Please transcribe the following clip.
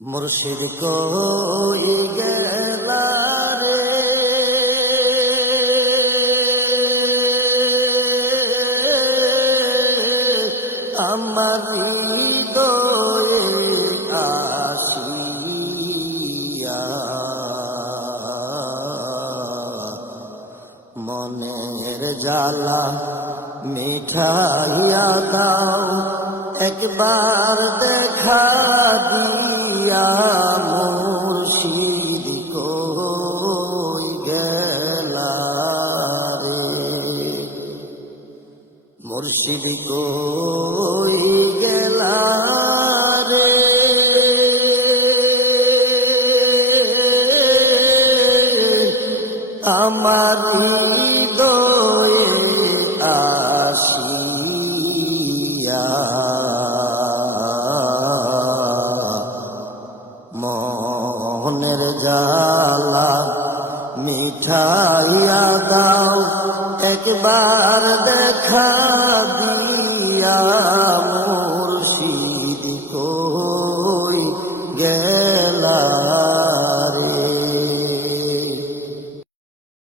মুর্শিদ কই গেলা রে? আমার হৃদয়ে আসিয়া মনের জ্বালা মিঠাইয়া দাও একবার দেখা দিয়া মুর্শিদ কই গেলা রে? মুর্শিদ কই গেলা রে? আমার হৃদয়ে আসিয়া মনের জালা মিঠাইয়া দাও একবার দেখা দিয়া মুর্শিদ কই গে